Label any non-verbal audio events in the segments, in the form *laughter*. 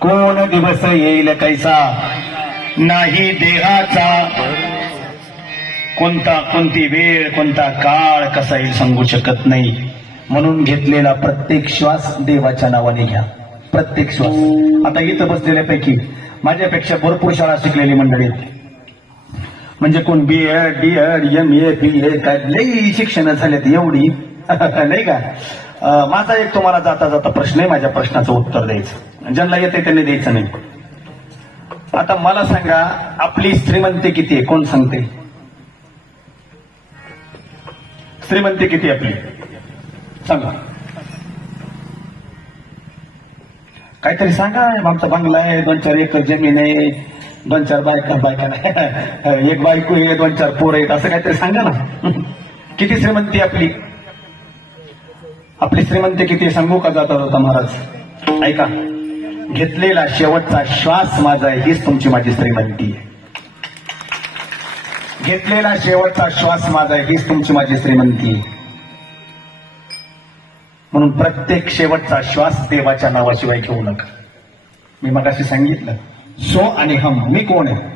कोण दिवस येईल कैसा? नाही देहाचा. कोणता कोणती वेळ कोणता काळ कसा येईल सांगू शकत नाही. म्हणून घेतलेला प्रत्येक श्वास देवाच्या नावाने घ्या. प्रत्येक श्वास. आता इथं बसलेल्यापैकी माझ्यापेक्षा भरपूर शाळा शिकलेली मंडळी म्हणजे कोण B Ed D Ed M A B A काय लई शिक्षण झालेत एवढी. *laughs* नाही का? माझा एक तुम्हाला जाता जाता प्रश्न आहे माझ्या प्रश्नाचं उत्तर द्यायचं. ज्यांना येते त्यांनी द्यायचं नाही. आता मला सांगा आपली श्रीमंती किती आहे? कोण सांगते? श्रीमंती किती आहे आपली? सांगा. काहीतरी सांगा आमचा बंगला आहे दोन चार एकर जमीन आहे दोन चार बायका बायका नाही. *laughs* एक बायको आहे दोन चार पोरं आहेत असं काहीतरी सांगा ना. *laughs* किती श्रीमंती आपली? आपली श्रीमंती किती सांगू का जातात होता महाराज? ऐका घेतलेला शेवटचा श्वास माझा आहे हीच तुमची माझी श्रीमंती आहे. घेतलेला शेवटचा श्वास माझा आहे हीच तुमची माझी श्रीमंती आहे. म्हणून प्रत्येक शेवटचा श्वास देवाच्या नावाशिवाय घेऊ नका. मी मगाशी सांगितलं सो आणि हम मी कोण आहे?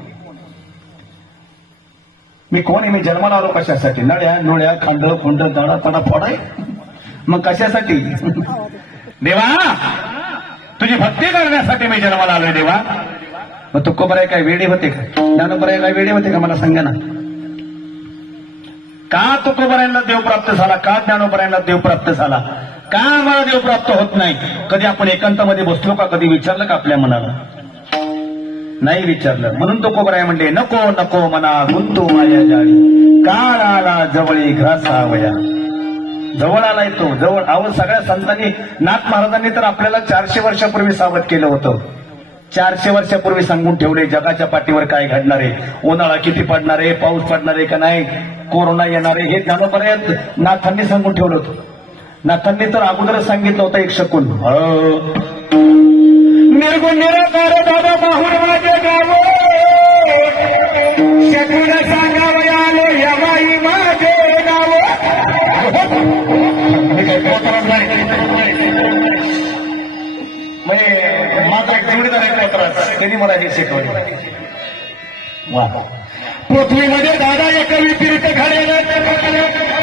मी कोण आहे? मी जन्माला आलो कशासाठी? नळ्या नुळ्या खांड खुंड दडा तडा फोडाय मग कशासाठी? देवा तुझी भक्ती करण्यासाठी मी जन्माला आलोय देवा. मग तुकोबराय काय वेडे होते का? ज्ञानोबराय काय वेडे होते का? मला सांगा ना. का तुकोबरायला देव प्राप्त झाला? का ज्ञानोबरायला देव प्राप्त झाला? का आम्हाला देव प्राप्त होत नाही? कधी आपण एकांतामध्ये बसलो का? कधी विचारलं का आपल्या मनाला? नाही विचारलं. म्हणून तो कोबराय म्हणले नको नको मना गुंतू माझ्या जाळी. काळ आला जवळी घासावया. जवळ आलाय तो जवळ अहो सगळ्या संतांनी नाथ महाराजांनी तर आपल्याला चारशे वर्षापूर्वी सावध केलं होतं. चारशे वर्षापूर्वी सांगून ठेवले जगाच्या पाठीवर काय घडणार आहे? उन्हाळा किती पडणार आहे? पाऊस पडणार आहे का नाही? कोरोना येणार आहे? हे ज्ञानोपर्यंत नाथांनी सांगून ठेवलं होतं. नाथांनी तर अगोदरच सांगितलं होतं एक शकून. निर्गुण निराकार बाबा माहूर माझे गाव पोतराज त्यांनी मला हे शिकवले. वा. पृथ्वीमध्ये दादा एक विपरीत घडले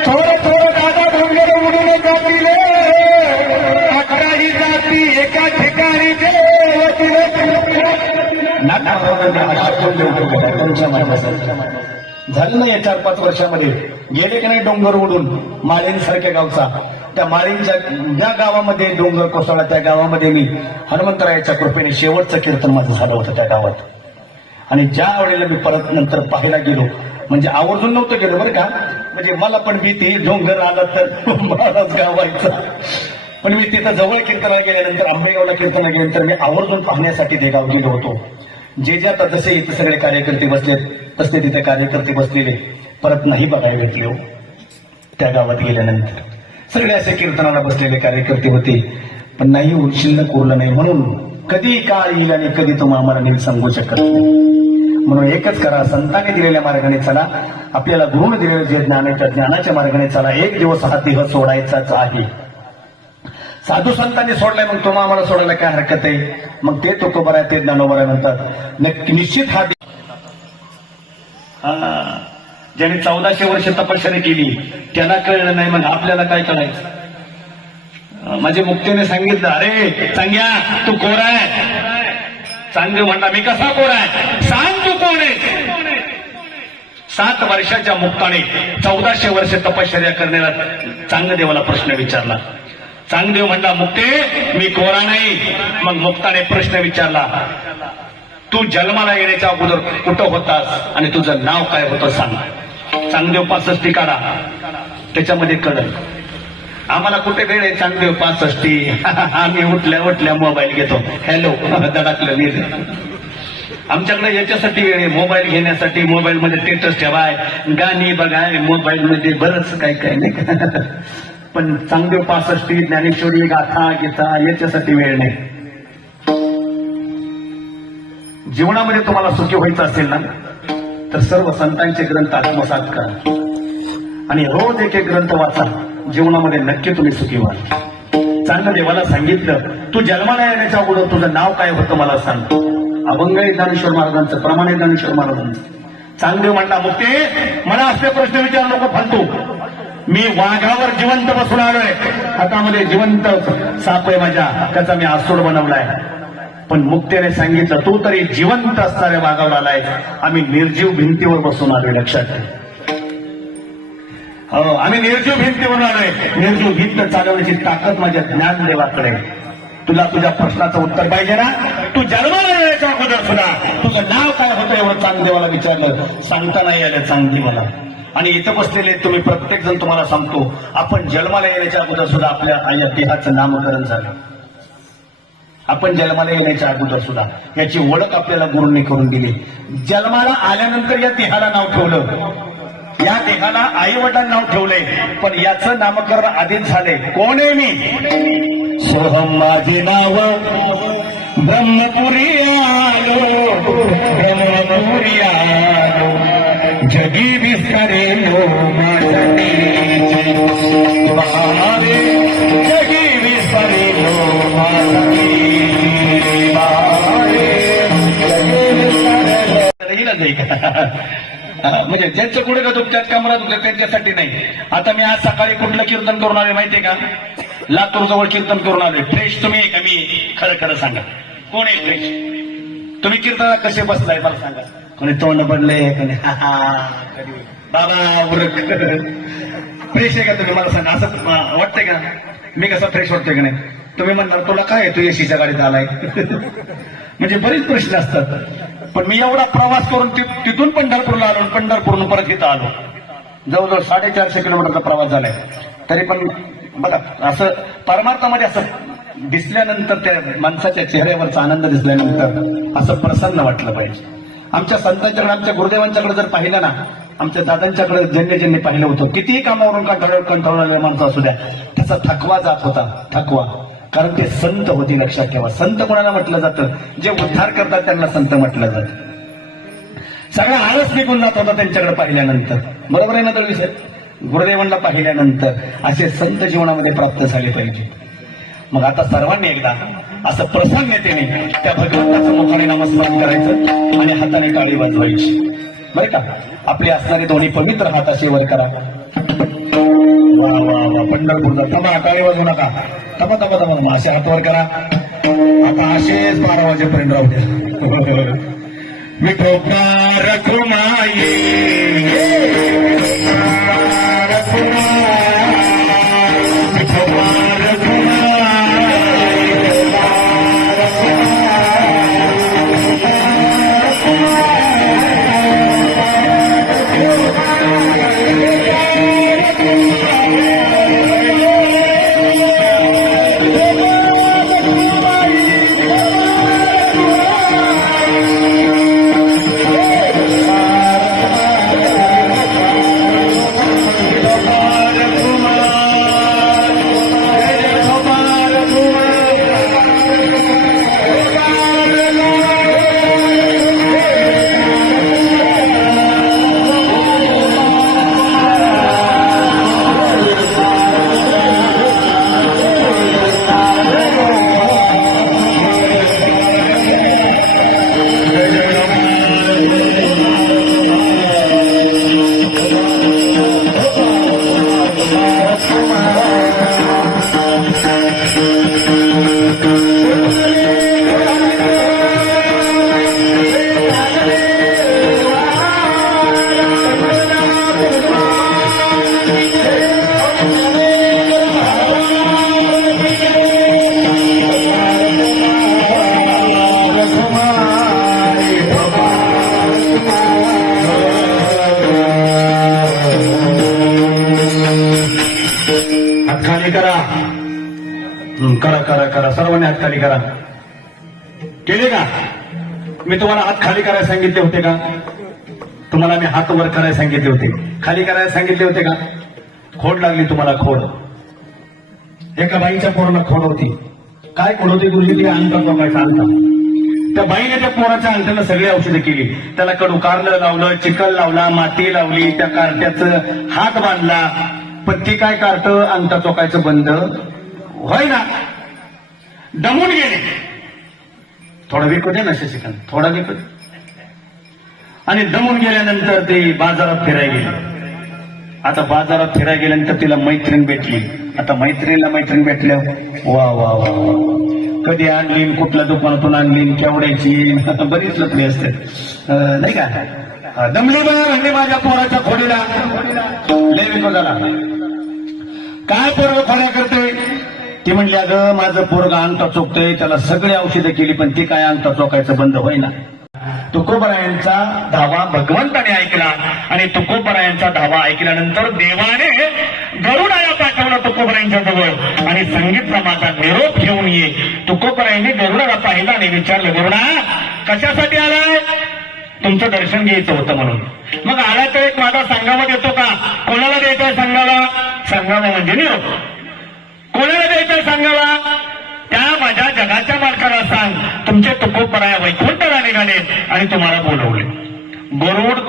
थोडं थोडं दादा भंगर उडून जातील. अकराही जाती एका ठिकाणी झालं ना या चार पाच वर्षामध्ये. गेले की नाही डोंगर उडून? माळीन सारख्या गावचा. त्या माळींच्या ज्या गावामध्ये डोंगर कोसळला त्या गावामध्ये मी हनुमंतरायाच्या कृपेने शेवटचं कीर्तन माझं झालं होतं त्या गावात. आणि ज्या वेळेला मी परत नंतर पाहायला गेलो म्हणजे आवर्जून नव्हतं गेलो बरं का म्हणजे मला पण भीती डोंगर आला तर मलाच गावायचा. पण मी तिथं जवळ कीर्तनाला गेल्यानंतर आंबेगावला कीर्तनाला गेल्यानंतर मी आवर्जून पाहण्यासाठी ते गाव गेलो होतो. जे जे आता जसे इथे सगळे कार्यकर्ते बसले तसे तिथे कार्यकर्ते बसलेले परत नाही बघायला भेटले हो, त्या गावात गेल्यानंतर. सगळे असे कीर्तनाला बसलेले कार्यकर्ते होते. पण नाही हो, शिल्लक उरलं नाही. म्हणून कधी काळ येईल आणि कधी तो आम्हाला नीट सांगू शकत म्हणून एकच करा संतांनी दिलेल्या मार्गाने चला. आपल्याला गुरुने दिलेलं जे ज्ञान आहे त्या ज्ञानाच्या मार्गाने चला. एक दिवस हा देह सोडायचाच आहे. साधू संतांनी सोडलाय मग तुम्हाला आम्हाला सोडायला काय हरकत आहे? मग ते तो आहे ते ज्ञानोबरा म्हणतात नक्की निश्चित हा हा. ज्याने चौदाशे वर्ष तपश्चर्या केली त्याला कळलं नाही मग आपल्याला काय करायचं? माझे मुक्तीने सांगितलं अरे सांग्या तू कोरा आहे. सांग म्हणला मी कसा कोरा आहे? सांग तू कोण आहे? सात वर्षाच्या मुक्ताने चौदाशे वर्ष तपश्चर्या करण्याला चांगदेवाला प्रश्न विचारला. चांगदेव म्हणला मुक्ते मी कोरा नाही. मग मुक्ताने प्रश्न विचारला तू जन्माला येण्याच्या अगोदर कुठं होतास? आणि तुझं नाव काय होतं सांग. चांगदेव पासष्टी काढा. त्याच्यामध्ये कळल. आम्हाला कुठे वेळ आहे चांगदेव पासष्टी *laughs* आम्ही उठल्या उठल्या मोबाईल घेतो. हॅलो दडाकलं मी आमच्याकडे याच्यासाठी वेळ आहे. मोबाईल घेण्यासाठी मोबाईल मध्ये स्टेटस ठेवाय. गाणी बघाय मोबाईल मध्ये बरंच काही काही नाही. *laughs* पण चांगदेव पासष्टी ज्ञानेश्वरी गाथा गीता याच्यासाठी वेळ नाही. जीवनामध्ये तुम्हाला सुखी व्हायचं असेल ना? तर सर्व संतांचे ग्रंथ आत्मसात करा. आणि रोज एक एक ग्रंथ वाचा. जीवनामध्ये नक्की तुम्ही सुखी व्हाल चांगलं देवाला सांगितलं तू जन्माला येण्याच्या अगोदर तुझं नाव काय होतं मला सांग. अभंग आहे ज्ञानेश्वर महाराजांचं प्रमाण आहे ज्ञानेश्वर महाराजांचं. चांगदेव म्हणला ते मला असले प्रश्न विचार नको फालतो. मी वाघावर जिवंत बसून आलोय. हातामध्ये जिवंत साप आहे माझ्या. त्याचा मी आसूड बनवलाय. पण मुक्तेने सांगितलं तू तरी जिवंत असणाऱ्या वाघावर आलाय. आम्ही निर्जीव भिंतीवर बसून आलोय लक्षात हो आम्ही निर्जीव भिंतीवर आलोय. निर्जीव भिंत चालवण्याची ताकद माझ्या ज्ञानदेवाकडे तुला तुझ्या प्रश्नाचं उत्तर पाहिजे ना? तू जन्माला येण्याच्या अगोदर सुद्धा. तुझं नाव काय होतं एवढं चांगदेवाला विचारलं? सांगता नाही आलं मला. आणि इथं बसलेले तुम्ही प्रत्येक जण तुम्हाला सांगतो आपण जन्माला येण्याच्या अगोदर सुद्धा आपल्या या देहाचं नामकरण झालं. आपण जन्माला येण्याच्या अगोदर सुद्धा. याची ओळख आपल्याला गुरुंनी करून दिली. जन्माला आल्यानंतर या देहाला नाव ठेवलं. या देहाला आई नाव ठेवलंय. पण याचं नामकरण आधीच झालंय. कोण आहे मी? सोहम माझे नाव. ब्रह्मपुरी आलो. ब्रह्मपुरी आलो. जगी विस्तारेलो माझ्यासाठी जगी विस्तारेलो नाही. का म्हणजे ज्यांचं कुठे का तुमच्यात कमरा दुखतात त्यांच्यासाठी नाही. आता मी आज सकाळी कुठलं कीर्तन करून आले माहितीये का? लातूर जवळ कीर्तन करून आले फ्रेश तुम्ही का? मी खरं खरं सांगा. कोण आहे फ्रेश? तुम्ही कीर्तनात कसे बसलाय? मला सांगा. कोणी तोंड पडले कोणी बाबा उरक. फ्रेश आहे का तुम्ही? मला सांगा. असं वाटतंय का? मी कसं फ्रेश वाटतोय का नाही? तुम्ही म्हणणार तुला काय तू एसीच्या गाडीत आलाय. म्हणजे बरेच प्रश्न असतात. पण मी एवढा प्रवास करून ति- तिथून पंढरपूरला आलो आणि पंढरपूरहून परत इथं आलो. जवळजवळ साडेचारशे किलोमीटरचा प्रवास झालाय. तरी पण बघा असं परमार्थामध्ये असं दिसल्यानंतर त्या माणसाच्या चेहऱ्यावरचा आनंद दिसल्यानंतर असं प्रसन्न वाटलं पाहिजे. आमच्या संतांच्याकडे आमच्या गुरुदेवांच्याकडे जर पाहिलं ना आमच्या दादांच्याकडे ज्यांनी ज्यांनी पाहिलं होतं कितीही कामावरून का घडवून कंटाळलेला माणसं असू द्या त्याचा थकवा जात होता थकवा. कारण ते संत होती लक्षात ठेवा. संत कोणाला म्हटलं जातं? जे उद्धार करतात त्यांना संत म्हटलं जातं. सगळा आळस निघून जात होता त्यांच्याकडे पाहिल्यानंतर. बरोबर आहे ना तर विषय गुरुदेवांना पाहिल्यानंतर असे संत जीवनामध्ये प्राप्त झाले पाहिजे. मग आता सर्वांनी एकदा असं प्रसन्नतेने त्या भगवंताचं मुखाने नमस्कार करायचं आणि हाताने टाळी वाजवायची. बरं का? आपले असणारे दोन्ही पवित्र हात असे वर करा. वा वा वा पंढरपूरचा. तबा टाळी वाजू नका. तबा तबा तबा तबा असे हातवर करा. आता असेच बारा वाजेपर्यंत राहू द्या. *laughs* विठोबा रखुमाई. मी तुम्हाला हात खाली करायला सांगितले होते का? तुम्हाला मी हात वर करायला सांगितले होते. खाली करायला सांगितले होते का? खोड लागली तुम्हाला खोड. एका बाईच्या पोराला खोड होती. काय खोड होती गुरुजी? ती अंतर बघायचा अंतर त्या बाईने त्या पोराच्या अंगठ्यानं सगळी औषधं केली. त्याला कडू कारलं लावलं चिखल लावला माती लावली त्या कार्ट्याचं हात बांधला. पण ती काय कार्ट? अंगठा चोकायचं बंद. होय ना? दमून गेले. थोडं विकू दे ना शशिकांत. थोडा विकू दे. आणि दमून गेल्यानंतर ते बाजारात फिरायला गेले. आता बाजारात फिरायला गेल्यानंतर तिला मैत्रीण भेटली. आता मैत्रिणीला मैत्रीण भेटल्या. वा वा वा वा. कधी आणली कुठल्या दुकानातून आणली केवड्याची आता बरीच लपली असते. नाही का? दमली बा म्हणजे माझ्या पोराच्या खोडीला लय विको काय पोरग खोड्या करतोय? ती म्हणली अगं माझं पोरग अंगठा चोकतोय त्याला सगळी औषधं केली पण ती काय अंगठा चोकायचं बंद होईना. तुकोबरायांचा धावा भगवंताने ऐकला आणि तुकोबरायांचा धावा ऐकल्यानंतर देवाने गरुडाला पाठवलं तुकोबरायांच्या जवळ. आणि सांगितलं माझा निरोप घेऊन ये. तुकोबरायांनी गरुडाला पाहिला आणि विचारलं गरुडा कशासाठी आलाय? तुमचं दर्शन घ्यायचं होतं म्हणून. मग आला तर एक माझा संघावा येतो का? कोणाला द्यायचा संघाला संघावा म्हणजे निरोप. कोणाला द्यायचं सांगावा त्या माझ्या जगाच्या मालकाला सांग. तुमचे तुकोपराया वैकुंठला निघाले आणि तुम्हाला बोलवले. गरुड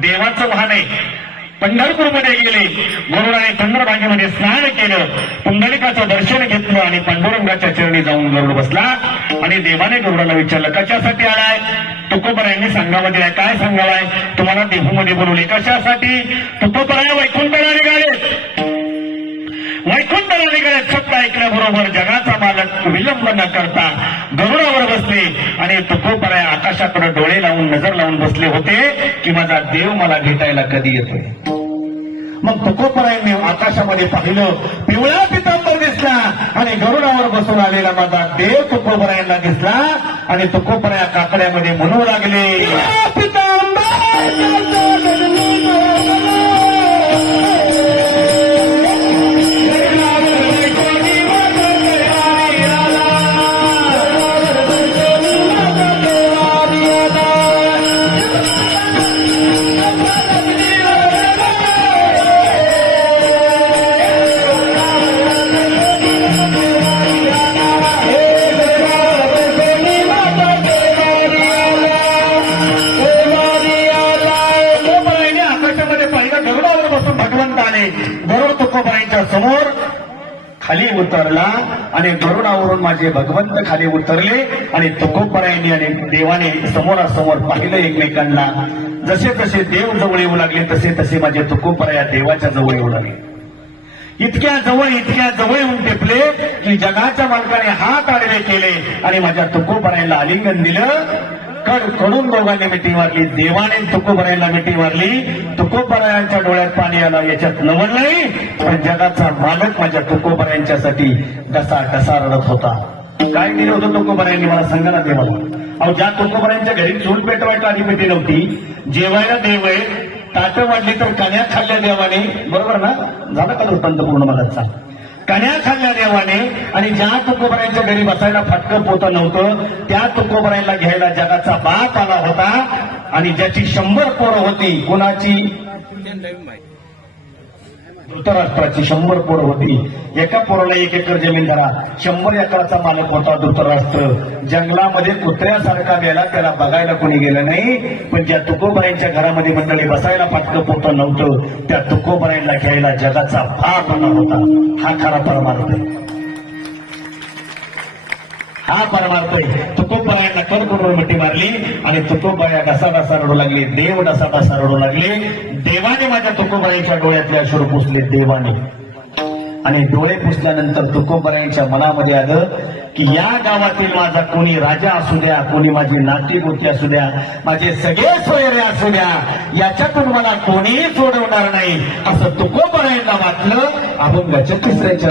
देवाचं वाहन आहे. पंढरपूरमध्ये गेले. गरुडाने चंद्रभागेमध्ये स्नान केलं. पुंडलिकाचं दर्शन घेतलं आणि पांडुरंगाच्या चरणी जाऊन गरुड बसला. आणि देवाने गरुडाला विचारलं कशासाठी आलाय? तुकोपरायांनी सांगावं दिलाय काय सांगावाय तुम्हाला देहूमध्ये बोलवले. कशासाठी? तुकोपराया वैकुंठला निघाले. वैकुंठ अलीकडे शब्द ऐकल्याबरोबर जगाचा मालक विलंब न करता गरुडावर बसले आणि तुकोपराय आकाशाकडे डोळे लावून नजर लावून बसले होते की माझा देव मला भेटायला कधी येतोय मग तुकोपरायांनी आकाशामध्ये पाहिलं पिवळा पितांबर दिसला आणि गरुडावर बसून आलेला माझा देव तुकोपरायांना दिसला आणि तुकोपराया काकड्यामध्ये म्हणू लागले पितांबर खाली उतरला आणि गरुडावरून माझे भगवंत खाली उतरले आणि तुकोबरायांनी आणि देवाने समोरासमोर पाहिलं एकमेकांना. जसे तसे देव जवळ येऊ लागले तसे तसे माझे तुकोबराया देवाच्या जवळ येऊ लागले. इतक्या जवळ इतक्या जवळ येऊन टेपले की जगाच्या मालकाने हात आडवे केले आणि माझ्या तुकोबरायला आलिंगन दिलं. कडून दोघांनी मिठी मारली. देवाने तुकोबरायला मिठी मारली. तुकोबरायांच्या डोळ्यात पाणी आला. याच्यात नवल नाही पण जगाचा मालक माझ्या तुकोबरायांच्यासाठी कसा कसा रडत होता. काय केलं होतं तुकोबरायांनी? मला सांगा ना देवाला. अहो ज्या तुकोबरायांच्या घरी चूल पेटवायला अधिपती नव्हती जेवायला देव आहे ताटं वाढली तर कण्या खाल्ल्या देवाने. बरोबर ना? झालं का वृत्तांत पूर्ण मला सांग कण्या खाल्ल्या देवाने आणि ज्या तुकोबरायांच्या घरी बसायला फटकं पोतं नव्हतं त्या तुकोबरायला घ्यायला जगाचा बाप आला होता आणि ज्याची शंभर पोरं होती कोणाची? धृतराष्ट्राची शंभर पोरं होती. एका पोराला एक एकर जमीन धरा. शंभर एकराचा मालक होता धृतराष्ट्र. जंगलामध्ये कुत्र्यासारखा गेला त्याला बघायला कोणी गेलं नाही. पण ज्या तुकोबाईंच्या घरामध्ये मंडळी बसायला पाटकं पोतं नव्हतं. त्या तुकोबाईंना घ्यायला जगाचा फार आला होता. हा खरा परमार्थ हा परमार्थ तुकोबायांना कर करून मिठी मारली आणि तुकोबाया डसा डसा रडू लागली देव डसा डसा रडू लागले. देवाने माझ्या तुकोबाईच्या डोळ्यातले अश्रू पुसले देवाने. आणि डोळे पुसल्यानंतर तुकोबरायच्या मनामध्ये आलं की या गावातील माझा कोणी राजा असू द्या कोणी माझी नाट्यगोती असू द्या माझे सगळे सोयरे असू द्या याच्यातून मला कोणीही सोडवणार नाही असं तुकोबरायांना वाटलं. अभंगाच्या तिसऱ्याच्या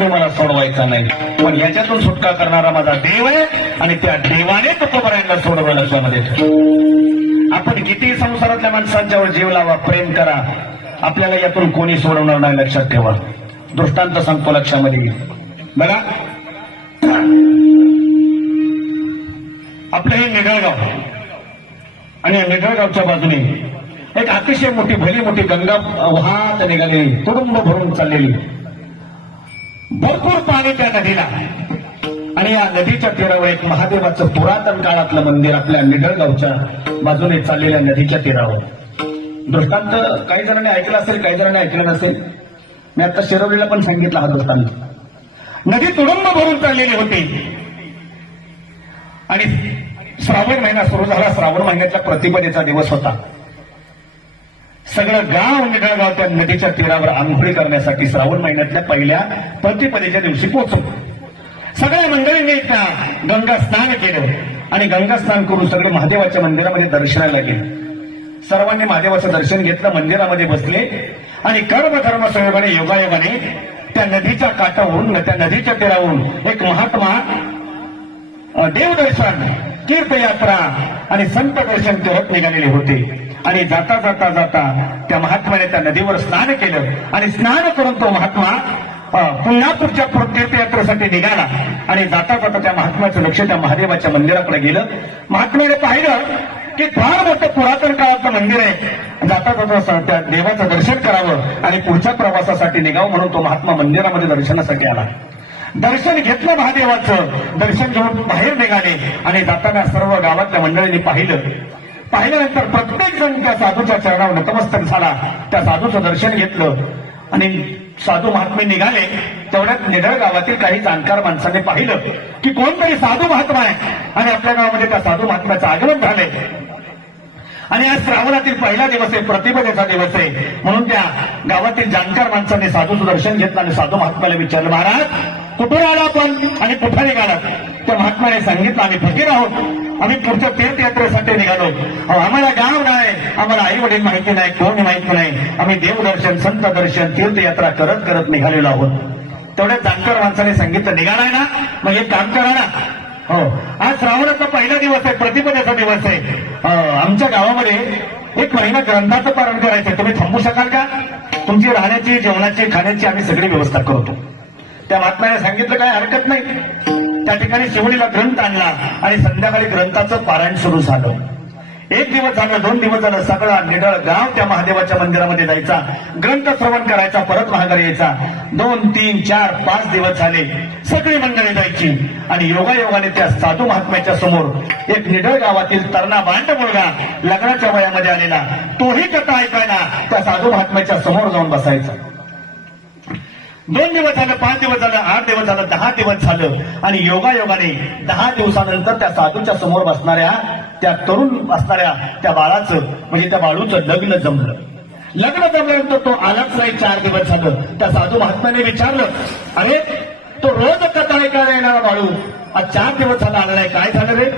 सरपंच मला सोडवायचा नाही. पण याच्यातून सुटका करणारा माझा देव आहे आणि त्या देवाने तुकोबारांना सोडवलं स्वामध्ये आपण किती संसारातल्या माणसांच्यावर जीव लावा प्रेम करा. आपल्याला यातून कोणी सोडवणार नाही लक्षात ठेवा. दृष्टांत सांगतो लक्षामध्ये. बघा. आपलं हे निगळगाव आणि या निगळगावच्या बाजूने एक अतिशय मोठी भली मोठी गंगा वाहत निघालेली तुडुंब भरून चाललेली. भरपूर पाणी त्या नदीला आणि या नदीच्या तीरावर एक महादेवाचं पुरातन काळातलं मंदिर आपल्या निडळगावच्या बाजूने चाललेल्या नदीच्या तीरावर. दृष्टांत काही जणांनी ऐकलं असेल काही जणांनी ऐकलं नसेल. मी आता शिरवलीला पण सांगितलं हा दृष्टांत. नदी तुडुंब भरून चाललेली होती. आणि श्रावण महिना सुरू झाला श्रावण महिन्यातला प्रतिपदेचा दिवस होता. सगळं गाव निडळगाव त्या नदीच्या तीरावर आंघोळी करण्यासाठी श्रावण महिन्यातल्या पहिल्या प्रतिपदेच्या दिवशी पोहोचलो. सगळ्या मंडळींनी त्या गंगा स्नान केलं आणि गंगा स्नान करून सगळे महादेवाच्या मंदिरामध्ये दर्शनाला गेले. सर्वांनी महादेवाचं दर्शन घेतलं मंदिरामध्ये बसले आणि कर्म धर्म संयोगाने योगायोगाने त्या नदीच्या काठावरून त्या नदीच्या तीरावरून एक महात्मा देवदर्शन तीर्थयात्रा आणि संत दर्शन करत निघालेले होते. आणि जाता जाता जाता त्या महात्म्याने त्या नदीवर स्नान केलं. आणि स्नान करून तो महात्मा पुन्हा पुढच्या तीर्थयात्रेसाठी निघाला. आणि जाता जाता त्या महात्म्याचं लक्ष त्या महादेवाच्या मंदिराकडे गेलं. महात्म्याने पाहिलं की फार मोठं पुरातन काळाचं मंदिर आहे. जाता जाता त्या देवाचं दर्शन करावं आणि पुढच्या प्रवासासाठी निघावं म्हणून तो महात्मा मंदिरामध्ये दर्शनासाठी आला. दर्शन घेतलं महादेवाचं. दर्शन घेऊन बाहेर निघाले. आणि जाताना सर्व गावातल्या मंडळींनी पाहिलं पाहिल्यानंतर प्रत्येक जण त्या साधूच्या चरणावर नतमस्तक झाला. त्या साधूचं दर्शन घेतलं. आणि साधू महात्मे निघाले. तेवढ्यात निधळ गावातील काही जाणकार माणसाने पाहिलं की कोणतरी साधू महात्मा आहे. आणि आपल्या गावामध्ये त्या साधू महात्म्याचं आगमन झालंय. आणि आज श्रावणातील पहिला दिवस आहे प्रतिपदेचा दिवस आहे. म्हणून त्या गावातील जाणकार माणसाने साधूचं दर्शन घेतलं आणि साधू महात्म्याला विचारलं महाराज कुठून आला आपण? आणि कुठं निघाला? त्या महात्म्याने सांगितलं आम्ही फकीर आहोत. आम्ही पुढच्या तीर्थयात्रेसाठी निघालो. अहो, आम्हाला गाव नाही. आम्हाला आई वडील माहिती नाही कोणी माहिती नाही. आम्ही देवदर्शन संत दर्शन तीर्थयात्रा करत करत निघालेलो आहोत. तेवढ्या जाणकार माणसाने सांगितलं निघालाय ना. मग एक काम करा ना. हो. आज श्रावणाचा पहिला दिवस आहे प्रतिपदेचा दिवस आहे. आमच्या गावामध्ये एक महिना ग्रंथाचं पारण करायचं तुम्ही थांबू शकाल का? तुमची राहण्याची जेवणाची खाण्याची आम्ही सगळी व्यवस्था करतो. त्या महात्म्याने सांगितलं काय हरकत नाही. त्या ठिकाणी शिवडीला ग्रंथ आणला आणि संध्याकाळी ग्रंथाचं पारायण सुरू झालं. एक दिवस झालं दोन दिवस झालं सगळा निडळ गाव त्या महादेवाच्या मंदिरामध्ये जायचा. ग्रंथ श्रवण करायचा परत महागारी यायचा. दोन तीन चार पाच दिवस झाले सगळी मंडळी जायची. आणि योगायोगाने त्या साधू महात्म्याच्या समोर एक निडळ गावातील तरणा बांड मुलगा लग्नाच्या वयामध्ये आलेला तोही कथा ऐकायला त्या साधू महात्म्याच्या समोर जाऊन बसायचा. दोन दिवस झालं पाच दिवस झालं आठ दिवस झालं दहा दिवस झालं. आणि योगायोगाने दहा दिवसानंतर त्या साधूच्या समोर बसणाऱ्या त्या तरुण असणाऱ्या त्या बाळाचं म्हणजे त्या बाळूचं लग्न जमलं. लग्न जमल्यानंतर तो आलाच नाही चार दिवस झालं. त्या साधू महात्म्याने विचारलं अरे तो रोज कथा ऐकायला येणारा बाळू आज चार दिवस झाला आला नाही काय झालं रे?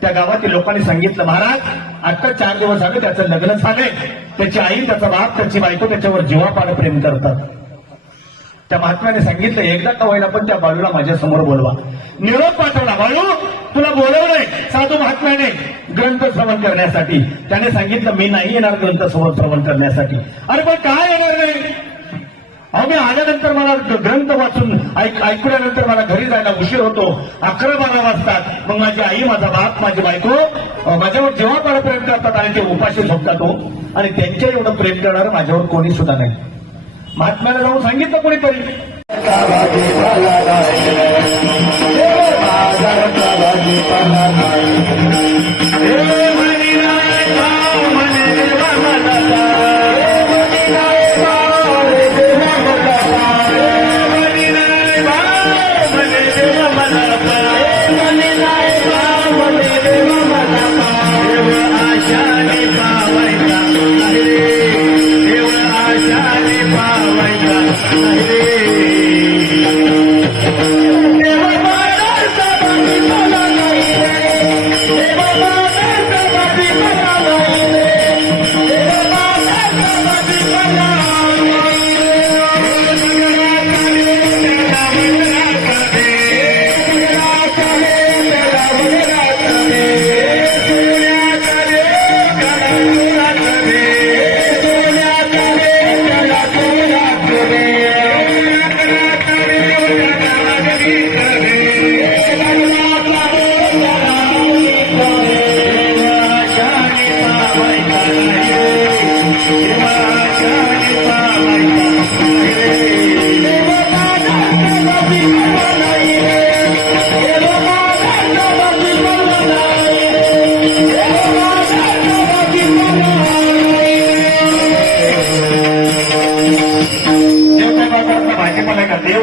त्या गावातील लोकांनी सांगितलं महाराज आता चार दिवस झाले त्याचं लग्न झालंय. त्याची आई त्याचा बाप त्याची बायको त्याच्यावर जीवापाड प्रेम करतात. त्या महात्म्याने सांगितलं एकदा का व्हायला पण त्या बाळूला माझ्यासमोर बोलवा. निरोप पाठवला बाळू तुला बोलवलंय साधू महात्म्याने ग्रंथ श्रवण करण्यासाठी. त्याने सांगितलं मी नाही येणार ग्रंथ समोर श्रवण करण्यासाठी. अरे पण काय येणार नाही? अहो मी आल्यानंतर मला ग्रंथ वाचून ऐकल्यानंतर मला घरी जायला उशीर होतो. अकरा बारा वाजतात. मग माझी आई माझा बाप माझी बायको माझ्यावर जेव्हा प्रेम करतात आणि ते उपाशी झोपतात हो. आणि त्यांच्या एवढं प्रेम करणारं माझ्यावर कोणी सुद्धा नाही. महात्म्याला जाऊन सांगितलं कोणीतरी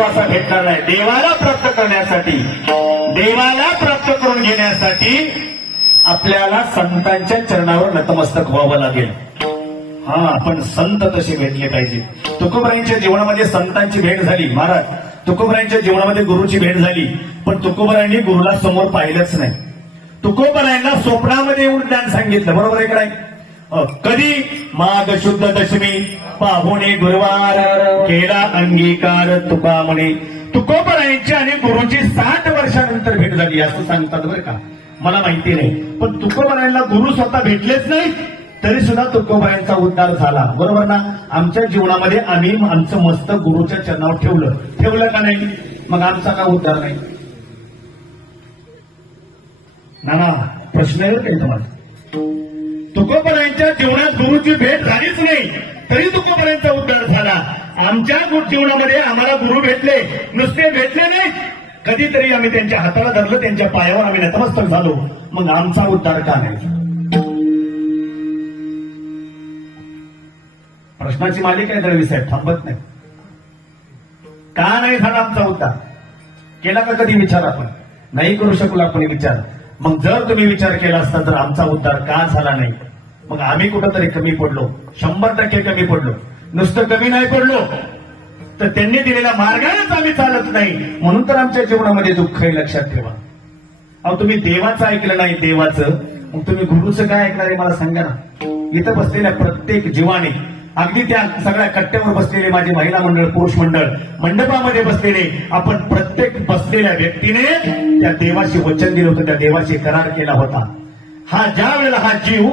असा भेटणार नाही देवाला प्राप्त करण्यासाठी देवाला प्राप्त करून घेण्यासाठी आपल्याला संतांच्या चरणावर नतमस्तक व्हावं लागेल. हा आपण संत तसे भेटले पाहिजे. तुकोबरायांच्या जीवनामध्ये संतांची भेट झाली महाराज. तुकोबरायांच्या जीवनामध्ये गुरुची भेट झाली पण तुकोबरायांनी गुरुला समोर पाहिलंच नाही. तुकोबरायांना स्वप्नामध्ये येऊन ज्ञान सांगितलं बरोबर आहे काय कधी? माघ शुद्ध दशमी. पाहुणे गुरुवार. केला अंगीकार तुका म्हणे तुकोबरायांची आणि गुरुची साठ वर्षानंतर भेट झाली असं सांगतात बरं का. मला माहिती नाही. पण तुकोबरायांना गुरु स्वतः भेटलेच नाही तरी सुद्धा तुकोबायांचा उद्धार झाला. बरोबर ना? आमच्या जीवनामध्ये आम्ही आमचं मस्त गुरुच्या चरणावर ठेवलं. ठेवलं का नाही? मग आमचा का उद्धार नाही? नाना प्रश्न येईल काही तुम्हाला तुकोबरायांच्या जीवनात गुरुची भेट झालीच नाही. तरी तुकोबरायांचा उद्धार झाला. आमच्या जीवनामध्ये आम्हाला गुरु भेटले. नुसते भेटले नाही. कधीतरी आम्ही त्यांच्या हाताला धरलं त्यांच्या पायावर आम्ही नतमस्तक झालो. मग आमचा उद्धार का नाही? प्रश्नाची मालिका आहे दळवी साहेब थांबत नाही. का नाही झाला आमचा मुद्दा? केला का कधी विचार आपण? नाही करू शकलो आपण विचार. मग जर तुम्ही विचार केला असता तर आमचा उद्धार का झाला नाही? मग आम्ही कुठंतरी कमी पडलो. शंभर टक्के कमी पडलो. नुसतं कमी नाही पडलो. तर त्यांनी दिलेल्या मार्गानेच आम्ही चालत नाही. म्हणून तर आमच्या जीवनामध्ये दुःख आहे लक्षात ठेवा. अहो तुम्ही देवाचं ऐकलं नाही देवाचं. मग तुम्ही गुरुचं काय ऐकणार आहे मला सांगा ना. इथं बसलेल्या प्रत्येक जीवाने अगदी त्या सगळ्या कट्ट्यावर बसलेले माझे महिला मंडळ पुरुष मंडळ मंडपामध्ये बसलेले आपण प्रत्येक बसलेल्या व्यक्तीने त्या देवाशी वचन दिलं होतं त्या देवाशी करार केला होता. हा ज्या वेळेला हा जीव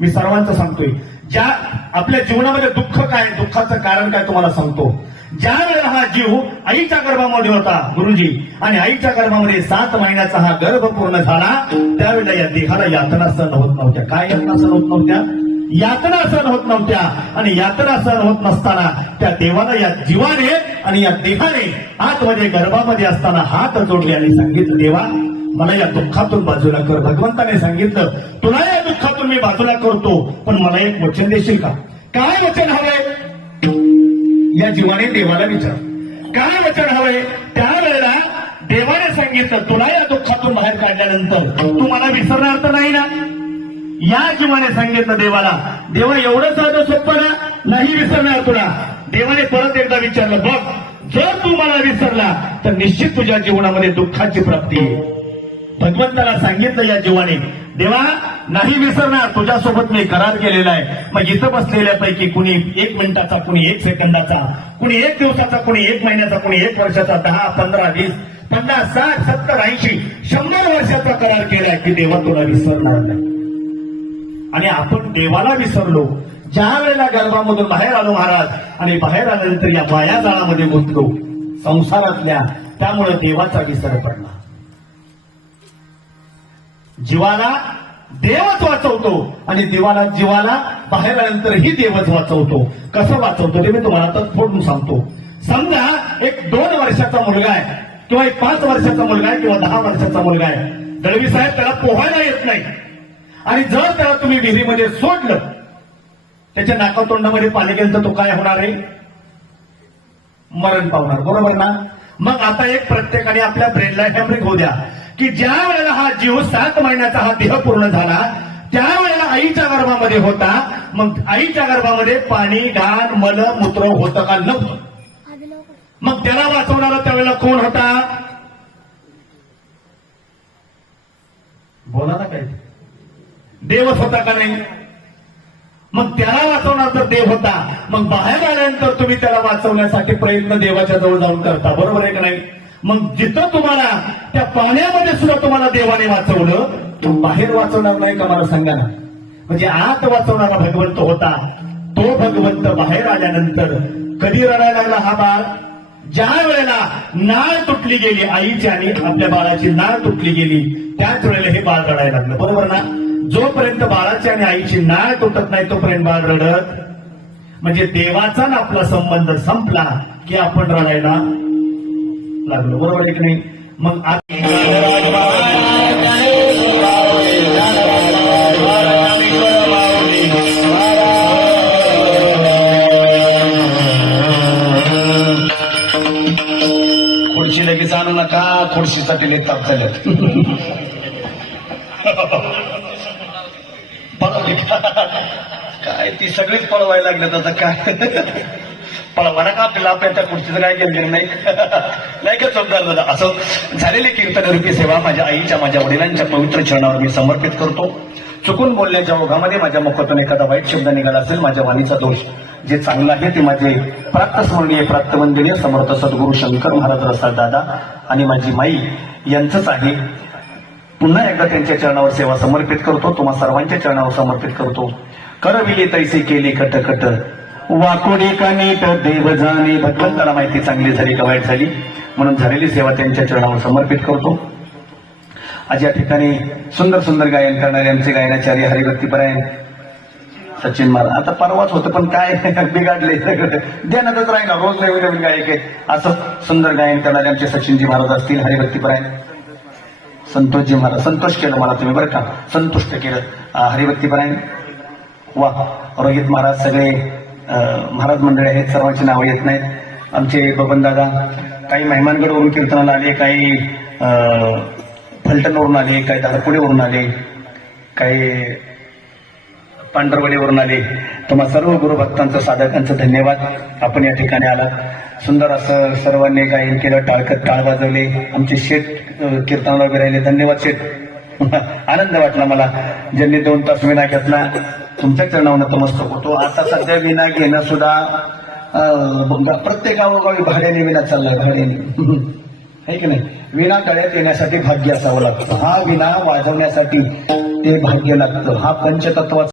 मी सर्वांचं सांगतोय ज्या आपल्या जीवनामध्ये दुःख काय दुःखाचं कारण काय तुम्हाला सांगतो. ज्या वेळेला हा जीव आईच्या गर्भामध्ये होता गुरुजी आणि आईच्या गर्भामध्ये सात महिन्याचा हा गर्भ पूर्ण झाला त्यावेळेला या देहाला यातना सहन होत नव्हत्या. काय यातना सहन होत नव्हत्या? यातना सहन होत नव्हत्या. आणि यातना सहन होत नसताना त्या देवाला या जीवाने आणि या देहाने आतमध्ये गर्भामध्ये असताना हात जोडले आणि सांगितलं देवा मला या दुःखातून बाजूला कर. भगवंताने सांगितलं तुला या दुःखातून मी बाजूला करतो पण मला एक वचन देशील का? काय वचन हवंय? या जीवाने देवाला विचार. काय वचन हवंय? त्यावेळेला देवाने सांगितलं तुला या दुःखातून बाहेर काढल्यानंतर तू मला विसरणार तर नाही ना? या जीवाने सांगितलं देवाला देवा एवढं साधं सोपं ना? नाही विसरणार तुला. देवाने परत एकदा विचारलं बघ जर तू मला विसरला तर निश्चित तुझ्या जीवनामध्ये दुःखाची प्राप्ती आहे भगवंताला सांगितलं या जीवाने देवा नाही विसरणार तुझ्यासोबत मी करार केलेला आहे. मग इथं बसलेल्यापैकी कुणी एक मिनिटाचा कुणी एक सेकंदाचा कुणी एक दिवसाचा कुणी एक महिन्याचा कुणी एक वर्षाचा दहा पंधरा वीस पन्नास साठ सत्तर ऐंशी शंभर वर्षाचा करार केलाय की देवा तुला विसरणार नाही. आणि आपण देवाला विसरलो. ज्या वेळेला गर्भामधून बाहेर आलो महाराज आणि बाहेर आल्यानंतर या माया जाळामध्ये गुंतलो संसारातल्या त्यामुळे देवाचा विसर पडला. जीवाला देवच वाचवतो आणि देवाला जीवाला बाहेर आल्यानंतरही देवच वाचवतो. कसं वाचवतो ते मी तुम्हाला आता फोडून सांगतो. समजा एक दोन वर्षाचा मुलगा आहे किंवा एक पाच वर्षाचा मुलगा आहे किंवा दहा वर्षाचा मुलगा आहे. दळवी साहेब त्याला पोहायला येत नाही. आणि जर त्याला तुम्ही विहिरीमध्ये सोडलं त्याच्या नाकातोंडामध्ये पाणी गेलं तर तो काय होणार आहे? मरण पावणार. बरोबर ना? मग आता एक प्रत्येकाने आपल्या ब्रेनला हॅमरिक होऊ द्या. की ज्या वेळेला हा जीव सात महिन्याचा हा देह पूर्ण झाला त्यावेळेला आईच्या गर्भामध्ये होता मग आईच्या गर्भामध्ये पाणी घाण मल मूत्र होतं का नव्हतं? मग त्याला वाचवणारा त्यावेळेला कोण होता? बोला ना काही. देवच होता का नाही? मग त्याला वाचवणार तर देव होता. मग बाहेर आल्यानंतर तुम्ही त्याला वाचवण्यासाठी प्रयत्न देवाच्या जवळ जाऊन करता. बरोबर आहे का नाही? मग जिथं तुम्हाला त्या पाण्यामध्ये सुद्धा तुम्हाला देवाने वाचवलं बाहेर वाचवणार नाही का मला सांगा ना? म्हणजे आत वाचवणारा भगवंत होता. तो भगवंत बाहेर आल्यानंतर कधी रडायला लागला हा बाळ? ज्या वेळेला नाळ तुटली गेली आईची आणि आपल्या बाळाची नाळ तुटली गेली त्याच वेळेला हे बाळ रडायला लागलं. बरोबर ना? जोपर्यंत बाळाची आणि आईची नाळ तुटत नाही तोपर्यंत बाळ रडत. म्हणजे देवाचा ना आपला संबंध संपला की आपण रडायला लागलो. बरोबर आहे की नाही? मग खुर्ची लगेच आणू नका खुर्शीसाठी लय ताप झाल्यात? *laughs* काय ती सगळीच पळवायला लागले त्याचं काय? पळवा ना का आपल्याला आपल्या त्या खुर्चीचं काय घेणं नाही. नाही का चौकदार दादा? असं झालेली कीर्तनरूपी सेवा माझ्या आईच्या माझ्या वडिलांच्या पवित्र चरणावर मी समर्पित करतो. चुकून बोलण्याच्या ओघामध्ये माझ्या मुखातून एखादा वाईट शब्द निघाला असेल माझ्या वाणीचा दोष जे चांगलं आहे ते माझे प्राप्त स्मरणीय प्राप्त वंदनीय समर्थ सद्गुरू शंकर महाराज रसाळ दादा आणि माझी माई यांचंच आहे. पुन्हा एकदा त्यांच्या चरणावर सेवा समर्पित करतो. तुम्हा सर्वांच्या चरणावर समर्पित करतो. करविली तैसे केली कट कट वाकोडी का देव जाणे भगवंताला माहिती चांगली झाली का वाईट झाली? म्हणून झालेली सेवा त्यांच्या चरणावर समर्पित करतो. आज या ठिकाणी सुंदर सुंदर गायन करणारे आमचे गायनाचार्य हरिभक्तीपरायण सचिन महाराज. आता परवाच होतं पण काय? *laughs* बिघडले. *laughs* ध्यानातच राहील. रोज नाही गायक आहेत. असं सुंदर गायन करणारे आमचे सचिनजी महाराज असतील हरिभक्तीपरायण संतोषजी महाराज संतोष केलं मला तुम्ही बरं का? संतुष्ट केलं. अं, हरिभक्तीपरायण वा रोहित महाराज सगळे महाराज मंडळी आहेत सर्वांची नावं येत नाहीत. आमचे बबन दादा काही मेहमानगडवरून कीर्तनाला आले काही फलटणवरून आले काही दारपुडेवरून आले काही पांढरवडीवरून आले. तुम्हा सर्व गुरुभक्तांचं साधकांचं धन्यवाद. आपण या ठिकाणी आला सुंदर असं सर्वांनी गायन केलं टाळकत टाळ वाजवले. आमचे शेठ कीर्तनाला उभे राहिले. धन्यवाद शेठ. *laughs* आनंद वाटला मला. ज्यांनी दोन तास विना घेतला तुमच्या चरणावर नतमस्तक होतो. आता सध्या विना घेणं सुद्धा प्रत्येक गावोगावी भाड्याने विना चालला भाड्याने आहे की नाही? विना गळ्यात येण्यासाठी भाग्य असावं लागतं. हा विना वाजवण्यासाठी ते भाग्य लागतं. हा पंचतत्वाचा